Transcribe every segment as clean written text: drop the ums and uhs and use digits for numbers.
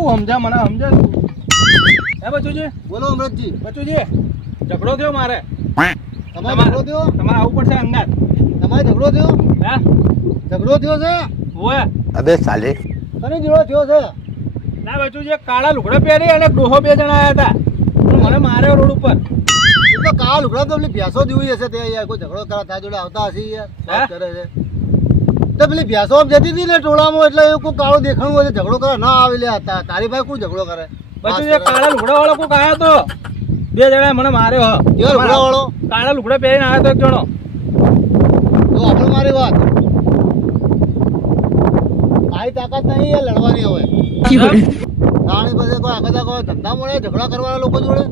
હું સમજા મને સમજા તું હે બચુજી બોલો અમૃતજી. બચુજી ઝઘડો થયો મારે તમારે ઝઘડો થયો? તમારે આવવું પડશે અંગાત તમારે ઝઘડો થયો? હે ઝઘડો થયો છે? ઓય અબે સાલે કને ઝઘડો થયો છે? ના બચુજી કાળા લુગડા પહેરી અને ડોહો 2 જણા આવ્યા હતા મને માર્યો રોડ ઉપર એ તો કાળ ઉઘડા તો પેલી ભેંસો જેવી હશે તે યાર. કોઈ ઝઘડો કરા તારા જોડે આવતા હશે યાર. વાત કરે છે તો પેલી ભેંસો જતી હતી ને ટોળામાં એટલે એવું કોઈ કાળો દેખાણું હોય ઝઘડો કરે ના આવે લે હતા. તારી ભાઈ કોઈ ઝઘડો કરે? બચુજી કાળા લુગડા વાળો કોક આવ્યો તો 2 જણા મને માર્યો હ કેવો લુગડા વાળો? કાળા લુગડા પહેરીને આવ્યો તો એક જણો તો આપણે મારી વાત તારી તાકાત નહીં યાર લડવાની હવે. રાણી પાસે કોઈ આખા કોઈ ધંધા મળે ઝઘડા કરવાના લોકો જોડે?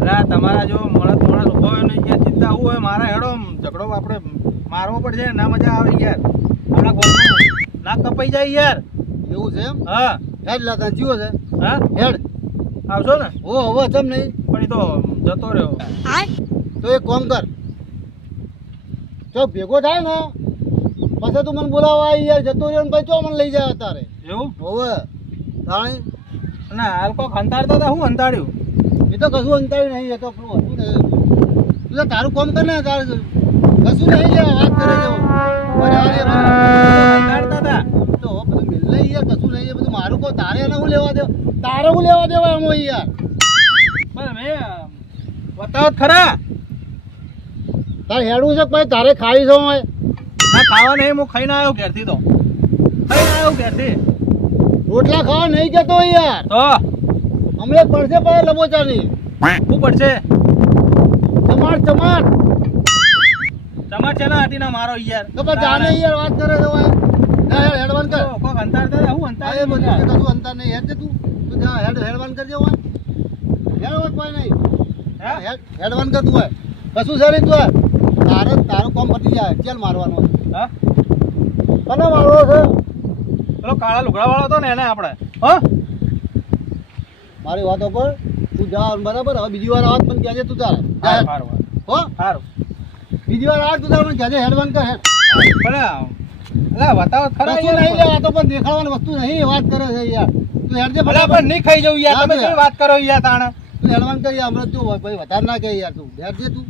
અરે તમારા જો મોણસ મોણસ ઉભો હોય ને યાર ચિંતા આવું હોય મારા હેડો ઝઘડો આપણે મારવો પડશે ના મજા આવે યાર આપણા ગોળનું નાક કપાઈ જાય યાર એવું છે એમ? હા હેડ લાતા જીવો છે હા હેડ. આવશો ને ઓ હવે ચમ નહીં પણ એ તો જતો રહ્યો તો એક કામ કર જો ભેગો થાય ને પછી તું મને બોલાવા આવી યાર જતો રહ્યો ને પછી ચો મને લઈ જાય અત્યારે. એવું હવે રાણી ના હાલ કોક હંતાડતા હતા હું હંતાડ્યું એ તો કશું અંતાવ્યું નહીં. એ તો પેલું હતું ને તું તો તારું કામ કર ને તારે કશું નહીં લે વાત કરે છે હંતાડતા હતા તો બધું મિલ નહીં યાર કશું નહીં બધું મારું કહું તારે એને હું લેવા દેવા તારે હું લેવા દેવા એમ હોય યાર. પણ મેં બતાવો તો ખરા તારે હેડવું છે પછી તારે ખાઈ છો હોય ના ખાવા નહીં હું ખાઈને આવ્યો ઘેરથી તો ખાઈને આવ્યો ઘેરથી રોટલા ખાવા નહીં જતો હોય યાર. તો હમણાં પડશે પડે લબોચાની શું પડશે ચમાટ ચમાટ તમાર છે ને હાટીના મારો યાર તો પછી જાને યાર વાત કરે છે હોય ના હેડ હેડવાન કર. કોક હંતાડતા હતા હું આ એ હંતાડ્યું બધું બધા. કશું અંતર નહીં હેડ તું તું જા હેડવાન કરજે હોય હેડવાન કોઈ નહીં હે હેડવાન કર તું હોય કશું છે નહીં તું હોય તારું કામ પતી જાય ચાલ મારવાનું હા કને મારવો છે? પેલો કાળા લુગડા વાળો હતો ને એને આપણે હા મારી વાતો પર તું જા બરાબર. હવે બીજી વાર આવાજ પણ કહેજે તું તારે સારું સારું હો સારું બીજી વાર આવાજ તું તારે પણ કહેજે હેડવાન કર હેડ. પણ અલા બતાવો તો ખરા કશું નહીં યાર લે આ તો પણ દેખાડવાની વસ્તુ નહીં વાત કરે છે યાર. તું હેડજે ભલા પણ નહીં ખાઈ જવું યાર ના તમે તો કેવી વાત કરો યાર તાણે તું હેડવાન કર યાર હમણાં તું ભાઈ વધારે ના કહે યાર તું હેડજે તું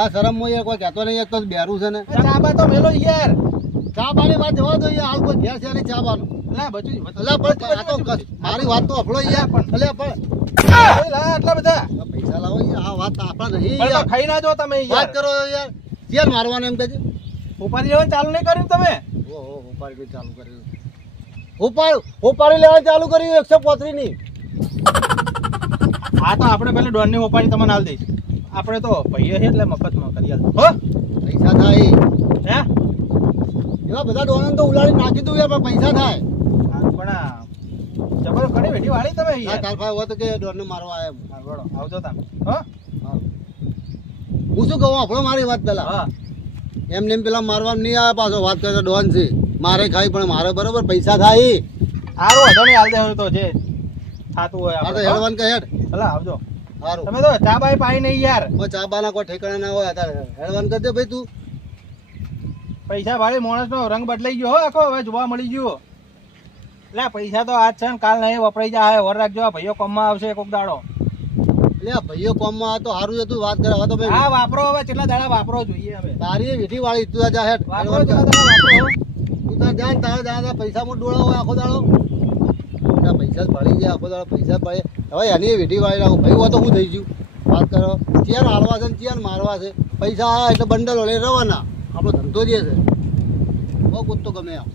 આ શરમ માં યાર કોઈ કહેતો નહીં યાર તો બેરું છે ને ચાબા તો મેલો યાર ચા પાણી વાત જવા દો યાર હાલ કોઈ ઘેર છે નહીં ચા પાનું. અલા બચું અલા પણ આ તો મારી વાત તો અફળો યાર પણ અલ્યા પણ આટલા બધા પૈસા લાવો યાર આ વાત તો આપણા નહીં પણ તો યાર. ખાઈ ના જો તમે વાત યાર કરો યાર ચાલ મારવાનું એમ કહેજે. ઉપાડી જવાનું ચાલુ નહીં કર્યું તમે ઓહો ઉપાડી ચાલુ કર્યું ઉપાડી લેવાનું ચાલુ કર્યું 135 ની. આ તો આપણે પેલા ડોનની ઉપાડી તમને હાલ દઈશ આપણે તો ભાઈઓ છે એટલે મફતમાં કરી હાલ હો પૈસા થાય હે એવા બધા ડોનને તો ઉલાડી નાખી દઉં યાર પણ પૈસા થાય. સારું પણ આ જબર ઘણી વેઠી વાળી તમે ના યાર તાર ભાઈ હોય તો કે ડોનને મારવા આવ્યા. હા, વળો, આવજો તમે હો હું શું કહું આપણો મારી વાત પેલા હા એમને એમ પેલા મારવા નહીં આવે પાછો વાત કરે ડોન છે મારે ખાઈ પણ મારે બરોબર પૈસા થાય. સારું વાંધો નહીં હાલ દેવાનું તો જે થાતું હોય આ તો આપણે, હો? હેડવાન કે હેડ ભલા આવજો સારું તમે તો ચા બાય પાઈ નહીં યાર કોઈ ચા બાના કોઈ ઠેકાણા ના હોય તારે હેડવાન કરજે ભાઈ તું. પૈસા વાળી માણસનો રંગ બદલાઈ ગયો હો આખો હવે જોવા મળી ગયો એટલે પૈસા તો આજ છે ને કાલ નહીં વપરાઈ જાય વર રાખજો આ ભાઈઓ કોમમાં આવશે કોક દાડો એટલે આ ભાઈઓ કોમમાં આ તો સારું છે તું વાત કરે હવે તો ભાઈ હા વાપરો હવે કેટલા દાડા વાપરો જોઈએ હવે તારી વિધિ વાળી તું જા હેડ વાપરો હેડવાન કર. કેટલા દાડા વાપરો તું તાર જા ને તારે જા પૈસા માં ડોળા હોય આખો દાડો તારા પૈસા જ ભળી જાય આખો દાડો પૈસા જ ભળે. હવે એની વિધિ વાળી રાખું ભાઈ હોય તો હું થઈ ગયું વાત કરો ચેન હાલવા છે ને ચેન મારવા છે પૈસા આવ્યા એટલે બંડલો લઈને રવાના આપણો ધંધો જે છે બહુ કૂદતો ગમે આમ.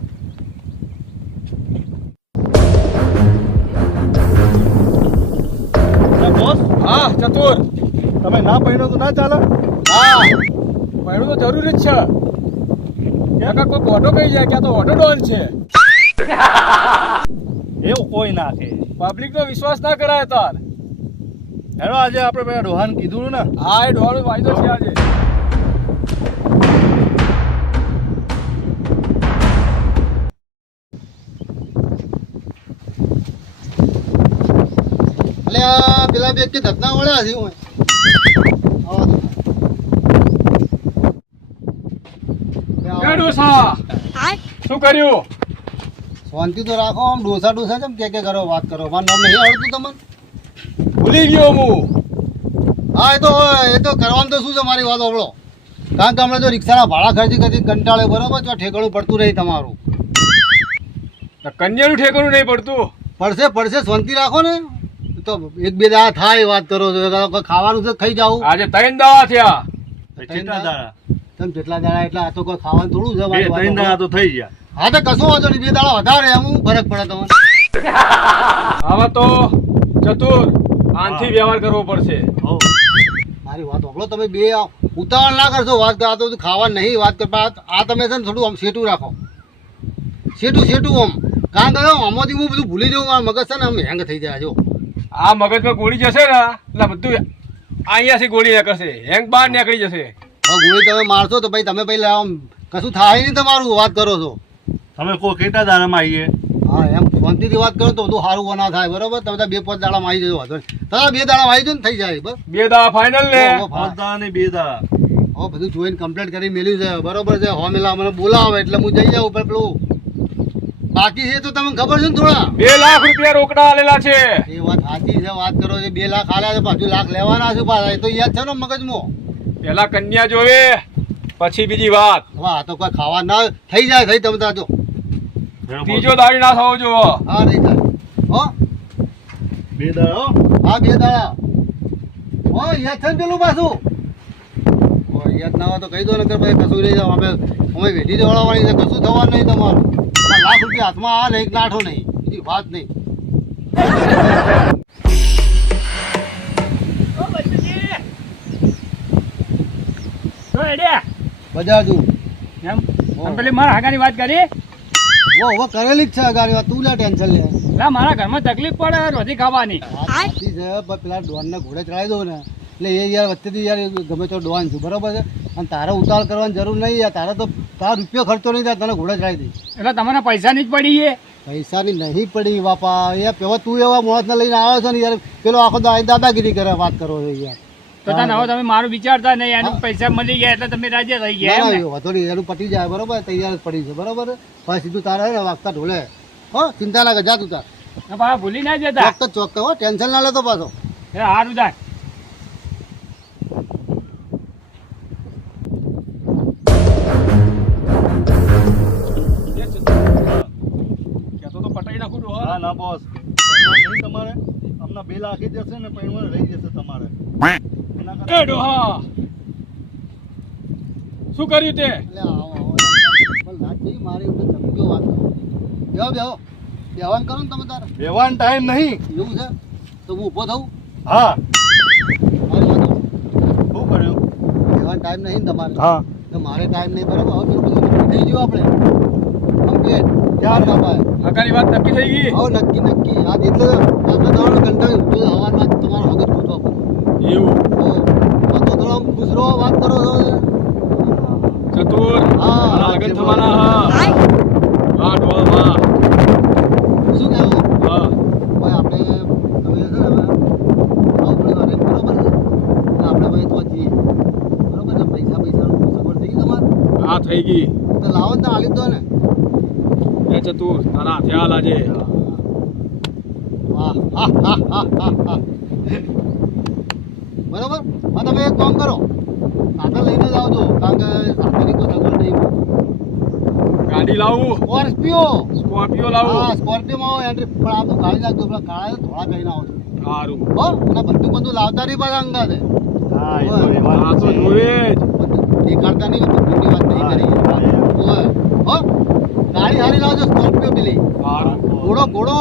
બોસ હા ચતુર તમે ના પહેરો તો ના ચાલે હા પહેરું તો જરૂરી જ છે ક્યાં કોઈ ઓટો કહી જાય ક્યાં તો ઓટો ડોન છે એવું કોઈ ના કે પબ્લિક નો વિશ્વાસ ના કરાય તાર હેડો આજે આપણે પેલા ડોહાન કીધું ને હા એ ડોહાનો વાયદો છે આજે એટલે આ પેલા બે કે ધતના વળ્યા છે હું ડોસા શું કર્યું 100 શાંતિ તો રાખો. આમ ડોસા ડોસા કેમ કે કરો વાત કરો? મારું નામ નહીં આવડતું તમને? ભૂલી ગયો હું. હા એ તો કરવાનું તો શું છે, મારી વાત સાંભળો. કારણ કે હમણાં જો રિક્ષાના ભાડા ખર્ચી કરતી કંટાળે, બરાબર, તો ઠેકાણું પડતું નહીં તમારું. તો કન્યાનું ઠેકાણું નહીં પડતું. પડશે શાંતિ રાખો ને. તો એક બે દાડા થાય વાત કરો છો. કોઈ ખાવાનું છે ખાઈ જાવ. આજે 3 દાડા થયા. કેટલા દાડા? તમે જેટલા દાડા એટલા, આ તો કોઈ ખાવાનું થોડું છે. મારી વાત 3 દાડા તો થઈ ગયા. હા તો કશો વાંધો નહીં. 2 દાડા વધારે એમ ફરક પડે તમને. આમાં તો ચતુર આનથી વ્યવહાર કરવો પડશે. મારી વાત સાંભળો. તમે બે ઉતાવળ ના કરશો વાત કરો. આ તો ખાવા નહીં વાત કરતા. આ તમે છે ને થોડું આમ સેટું રાખો. સેટું આમ. કારણ કે આમાંથી હું બધું ભૂલી જાઉં. મારા મગજ છે ને આમ હેંગ થઈ જાય. જો આ મગજમાં ગોળી જશે ને એટલે બધું અહીંયાથી ગોળી નીકળશે. હેંગ બહાર નીકળી જશે. હવે ગોળી તમે મારશો તો ભાઈ તમે પહેલા આમ કશું થાય નહીં તમારું. વાત કરો છો તમે કોઈ કેટલા દાડામાં આવીએ? હા એમ શાંતિથી વાત કરો તો બધું સારું બનાવ થાય. બરોબર, તમે તો 2-5 દાડામાં આવી જજો. વાંધો નહીં. તમે 2 દાડામાં આવી જાઓ ને થઈ જાય. બસ 2 દાડા ફાઇનલ ને. 5 દાડા ને 2 દાડા. હવે બધું જોઈને કમ્પ્લીટ કરી મેલ્યું છે. બરોબર છે. હોમેલા મને બોલાવે એટલે હું જઈ જાઉં. પણ પેલું બાકી છે તો તમને ખબર છે ને થોડા. 2 લાખ રૂપિયા રોકડા આલેલા છે. એ વાત સાચી છે. વાત કરો છો 2 લાખ આલ્યા છે, પાછું લાખ લેવાના છે પાછા. એ તો યાદ છે ને મગજમાં. પેલા કન્યા જોવે પછી બીજી વાત. હવે આ તો કોઈ ખાવા ના થઈ જાય. થઈ તમે તો ત્રીજો દાડી ના થવો જોવો. હા નહીં થાય. હો 2 દાડા હો. હા 2 દાડા. હો યાદ છે ને પેલું પાછું. હો યાદ ના હોય તો કહી દો ને કે ભાઈ કશું નહીં જાવ. અમે વેઠી દેવાળાવાળી છે. કશું થવાનું નહીં તમારું. લાખ રૂપિયા હાથમાં આ નહીં, નાઠો નહીં, બીજી વાત નહીં. બજાર જુ એમ તમે પેલી મારા હાગાની વાત કરી. હવે કરેલી જ છે અગારી વાત. તું લે ટેન્શન લે. એટલે મારા ઘરમાં તકલીફ પડે રોટી ખાવાની. વાત સાચી છે. પણ પેલા ડોનને ઘોડે ચડાવી દો ને એટલે એ યાર વચ્ચેથી યાર ગમે તો ડોન છું. બરાબર છે. અને તારે ઉતાવળ કરવાની જરૂર નહીં. યાર તારે તો તારા રૂપિયો ખર્ચો નહીં થાય. તને ઘોડે ચડાવી દઈ. એટલે તમને પૈસાની જ પડી છે. પૈસાની નહીં પડી બાપા. યાર પેલા તું એવા માણસને લઈને આવ્યો છો ને યાર. પેલો આખો દાદાગીરી કરે. વાત કરો છો યાર. તો તને હવે તમે મારું વિચારતા નહીં. એનું પૈસા મળી ગયા એટલે તમે રાજી થઈ ગયા એમ ને? વધુ નહીં. એનું પટી જાય. બરોબર, તૈયાર જ પડી છે. બરોબર. હવે સીધું તારે ને વાગતા ઢોલે. હો ચિંતા ના કર. જા તું તાર. ને પાછા ભૂલી ના જતા. ચોક્કસ હો. ટેન્શન ના લેતો પાછો. એ સારું જાય. કહેતો તો પટાઈ નાખું ડોહા. ના ના બોસ, પૈણવા નહીં તમારે. હમણાં 2 લાખ જશે ને પૈણવા રહી જશે તમારે. એના કરતાં એ ડોહા શું કર્યું તે? એટલે આવો પણ લાજ નહીં. મારી ઉપર ચમક્યો વાત કરો. બેહો બેહવાન કરો ને તમે તારે. બેવાનો ટાઈમ નહીં. એવું છે તો હું ઊભો થઉં. હા. મારી વાત શું કર્યું? બેહવાનો ટાઈમ નહીં ને તમારે. હા. તો મારે ટાઈમ નહીં. બરાબર. હવે પેલું બધું નક્કી થઈ ગયું આપણે કમ્પ્લીટ. ક્યાં ના પાય. હાગાની વાત નક્કી થઈ ગઈ. હવે નક્કી. આ એટલે આપણે તમારો કંટાળી ઉઠ્યો હવારમાં તમારો વગર ખોટો પડે. એવું તો થોડો આમ ખુશ રહો. વાત કરો છો. ચતુર હા. મારા લગન થવાના હા. વાહ ડોહા વાહ. શું કહેવું? હા ભાઈ આપણે તમે છે ને હવે આવું પડ્યું અરે બરોબર છે. એટલે આપણે ભાઈ તો જઈએ. બરોબર છે. પૈસાનું સગવડ થઈ ગઈ તમારે? હા થઈ ગઈ. તો લાવો ને તો આલી જ દો ને. એ ચતુર તારા હાથે હાલ આજે. વાહ હા હા હા હા હા. બરોબર. હા તમે એક કામ કરો. સાધન લઈને જ આવજો. કારણ કે સાધનની કોઈ સગવડ નહીં. ગાડી લાવું. સ્કોર્પિયો. સ્કોર્પિયો લાવું. હા સ્કોર્પિયોમાં આવો એન્ટ્રી. પણ આ તો ગાડી નાખજો. પેલા કાળા થોડા કરીને આવો છો. સારું. હો અને બધું લાવતા નહીં પાછા અંગાતે. હા એ તો એ વાત આ તો છે. જોવે જ. દેખાડતા નહીં. બધું વાત નહીં કરી. ઓય. હો ગાડી હારી લાવજો. સ્કોર્પિયો પેલી સારું. ઘોડો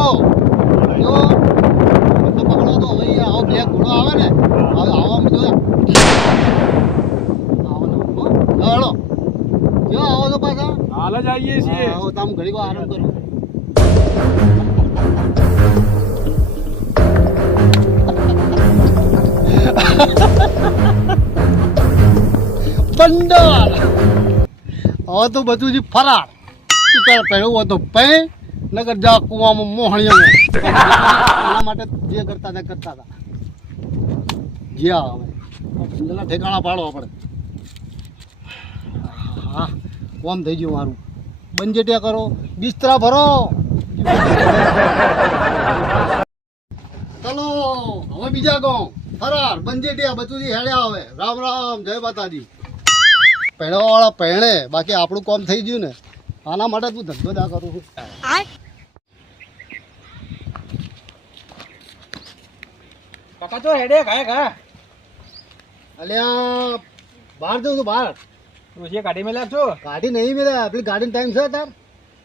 જો તો પકડો તો હવે યાર આવો બ્લેક ઘોડો આવે ને. હવે આવામાં જો આવો ને હો હેલો જો આવો તો પાછા. હાલ જ આવીએ છીએ. આવો તમે ઘડી વાર આરામ કરો. બંડલ હવે તો બધું જ ફરાર. તું તારે પહેરવું તો પહેર. નગર જા કુવામાં મોહણીઓ. એના માટે જે કરતા હતા જ્યાં હવે બંડલના ઠેકાણા પાડો આપણે. હા કોમ થઈ ગયું મારું. બંજેટિયા કરો. બિસ્તરા ભરો. ચલો હવે બીજા ગામ ફરાર બંજેટિયા બચુજી હેડ્યા હવે રામ રામ જય માતાજી પહેણવાવાળા પહેણે બાકી આપણું કામ થઈ ગયું ને આના માટે તું ધંધો ના કરું છું કાકા તો હેડે ઘાય ઘા અલ્યા બહાર જઉં છું બહાર તું કાઢી મેલા છો ગાડી નહીં મળે આપણી ગાડીનો ટાઈમ છે તાર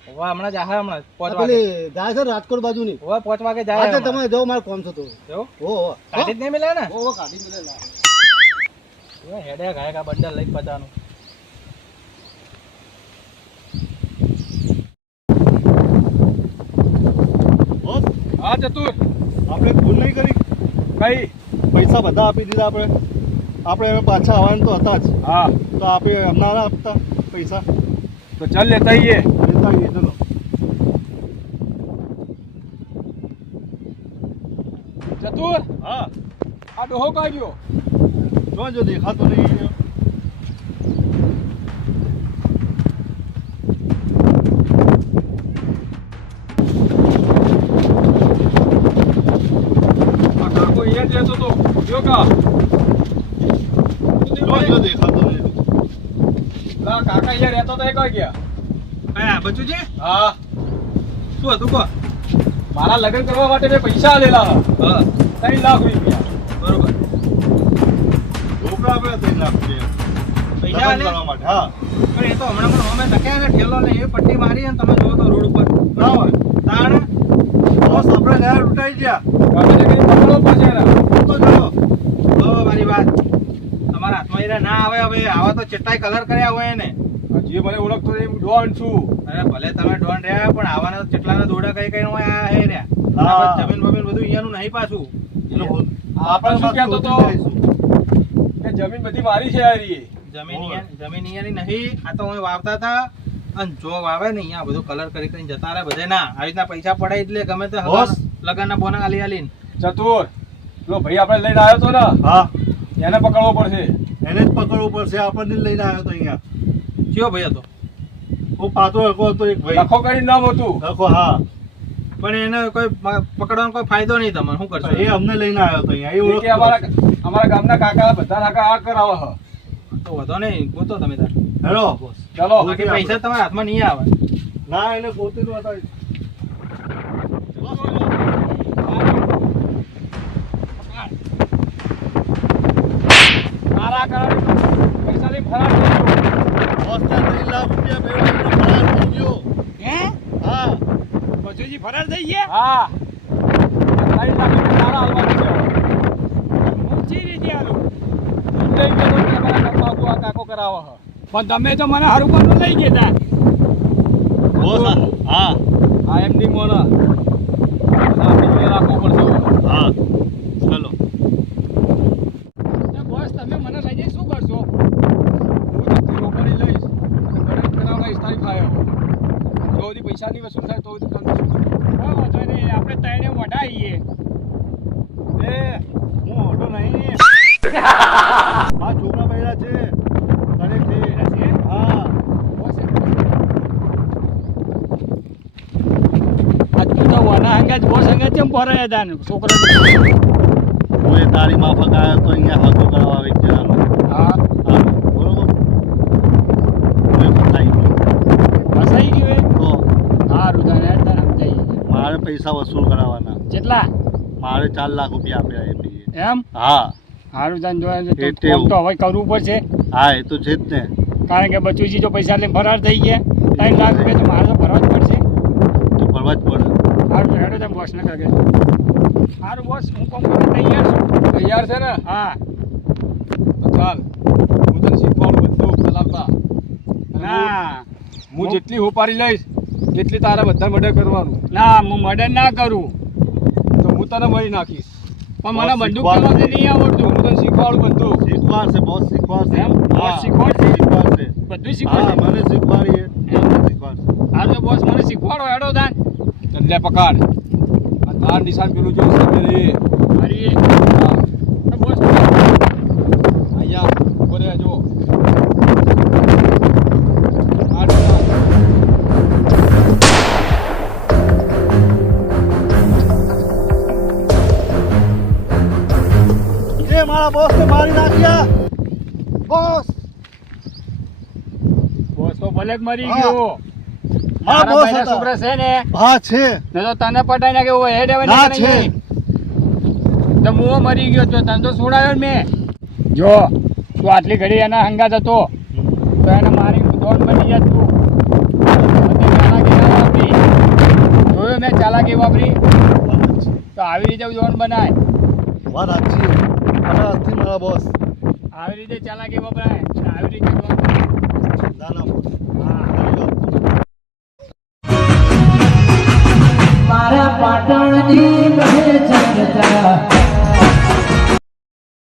હોવા હમણાં જાહે હમણાં 5 વાગે પેલી જાય છે રાજકોટ બાજુની હોવા 5 વાગે જાય આજે તમે જાઓ મારે કોમ છે તો એવું હો હો કાઢી જ નહીં મેલા ને હો ગાડી મળે લા. હોવા હેડે ઘાય ઘા બંડલ લઈ પતાનું હા ચતુર આપણે ભૂલ નહીં કરી કઈ પૈસા બધા આપી દીધા આપણે હવે પાછા આવવાનું તો હતા જ હા તો આપણે એમના ના આપતા પૈસા તો ચાલ લેતા આવીએ લેતા આવીએ ચલો ચતુર હા આ ડોહો કાઢ્યો જો દેખાતો નહીં આ કાકો અહીંયા જ રહેતો તો જો કા જો દેખાતો નહીં લા કાકા અહીંયા રહેતો તો એ કઈ ગયા હા બચુજી હા શું હતું કહો મારા લગ્ન કરવા માટે મેં પૈસા આલેલા હા 3 લાખ રૂપિયા બરોબર ઢોકળા આપણે 3 લાખ રૂપિયા પૈસા લગ્ન આલે કરવા માટે હા પણ એ તો હમણાં પણ અમે નખ્યા ને ઠેલો ને એ પટ્ટી મારી અને તમે જોવો તો રોડ ઉપર ના હોય તાણ બસ આપણે નહેર ઉઠાઈ ગયા કાકાને કઈ પકડવો પડશે ને તો ચલો તો મારી વાત તમારા હાથમાં હીરા ના આવે હવે આવા તો ચેટાઈ કલર કર્યા હોય ને જે મને ઓળખતો નહીં, હું ડોન છું. અરે ભલે તમે ડોન રહ્યા પણ આવાના ચેટલાના દોડા કઈ કઈ હોય આ હે રહ્યા હા. જમીન બમીન બધું અહીંયાનું નહીં પાછું આપણે શું કહેતો તો કે જમીન બધી મારી છે યારી. જમીન અહીંયાની નહીં આ તો હું વાવતા હતા અને જો વાવે ને અહીંયા બધું કલર કરી કરીને જતા રહે બધે ના આવી રીતના પૈસા પડે એટલે ગમે તે બોસ. લગનના બોના આલી આલીને ચતુર પેલો ભાઈ આપણે લઈને આવ્યો તો ને હા એને પકડવો પડશે. એને જ પકડવું પડશે આપણને જ લઈને આવ્યો તો અહીંયા કયો ભાઈ હતો હું પાતો હકો હતો એક ભાઈ લખો કરીને નામ હતું. હકો હા પણ એને કોઈ પકડવાનો કોઈ ફાયદો નહીં તમને શું કરશો એ અમને લઈને આવ્યો તો અહીંયા એ એ કે ઓળખતો અમારા ગામના કાકા બધા કાકા આ કરાવે છે. તો વધો નહીં ગોતો તમે તાર હેલો ચાલો બાકી પૈસા તમારા હાથમાં નહીં આવે ના એને ગોતીનું હતા મારા કરાવે પૈસા લઈને ફરાર થઈ ગયો. બોસ ને 3 લાખ રૂપિયા ભેગા ફરાર થઈ ગયો હે હા બચુજી ફરાર થઈ ગયા હા 3 લાખ રૂપિયા તારા હાલમાં છે. ઊંચી રીતે આલું લઈ ગયો તો અમારા ગામમાં આખું આ કાકો કરાવે છે. પણ તમે તો મને હારું પર લઈ ગયા બોસ હા આ એમની મોના આ બીજે રાખવો પડશે. હા ચલો હતા બોસ તમે મને લઈ જઈ શું કરશો હું જેટલી રોકડી લઈશ અને ગણતરી કરાવડાવીશ તારી ફાયર. જો સુધી પૈસાની વસૂલ થાય તો સુધી તમને શું કરું? કોઈ વાંધો નહીં આપણે તઈને વઢાઈએ એ હું ઓટો નહીં આ છોકરા બૈરા છે કરે છે હા આજ તું તો વાના હંગાત બોસ હંગાત કેમ ભરાયા હતા ને છોકરો હું એ તારી માફક આવ્યો તો અહીંયા હાથો કરાવવા આવી જવાનો હા હા બરોબર હું ફસાઈ ગયો ફસાઈ ગયું એ તો સારું તને તને સમજાઈએ મારે પૈસા વસૂલ કરાવવાના કેટલા મારે 4 લાખ રૂપિયા આપ્યા એ ભાઈએ. એમ હા સારું તને એ જોયા ટેવ. તો હવે કરવું પડશે હા એ તો છે જ ને કારણ કે બચુજી જો પૈસા લઈને ફરાર થઈ ગયા 3 લાખ રૂપિયા તો મારે તો ભરવા જ પડશે તો ભરવા જ પડે સારું તો હેડો તમે બોસને કરગે સારું બોસ હું કોમ કરવા તૈયાર છું તૈયાર છે ને? હા તો ચાલ હું તને શીખવાડું બધું ચલાવતા. અને ના હું જેટલી હોપારી લઈશ એટલી તારે બધા મર્ડર કરવાનું. ના હું મર્ડર ના કરું તો હું તને મરી નાખીશ. પણ મને બોસ બંદૂક શીખવાડશે. ચલાવતા નહીં આવડતું હું તને શીખવાડું બધું. શીખવાડશે બોસ શીખવાડશે એમ? બોસ હા, શીખવાડશે? શીખવાડશે બધું હા શીખવાડશે મને શીખવાડીએ મને શીખવાડશે હારું તો બોસ મને શીખવાડો હેડો તાન એટલે પકડ આ તાર નિશાન પેલું જો સામે રે હરી તો બોસ અહીંયા ઉભો રહે જો આ નિશાન. મારા બોસને મારી નાખ્યા. બોસ, બોસ તો ભલે જ મરી હા. ગયો. મારા મારા બોસ ભાઈના હતા. છોકરા છે ને હા છે. ને તો તને પટાઈ નાખે એવો હેડ હવે ના નીકળી છે. ગઈ. તો મુઓ મરી ગયો તો તને તો છોડાયો ને મેં. જો તું આટલી ઘડી એના હંગાત હતો તો એને મારી દોડ બની જાત તું. બધી ચાલાકી ના વાપરી. જોયું મેં ચાલાકી વાપરી તો આવી રીતે દોડ બનાય. વાત સાચી. અને આજથી મારા બોસ. આવી રીતે ચાલાકી વપરાય અને આવી રીતે દોડ બનાય. ના ના બોસ. હા. મારા પાટણની કહે છે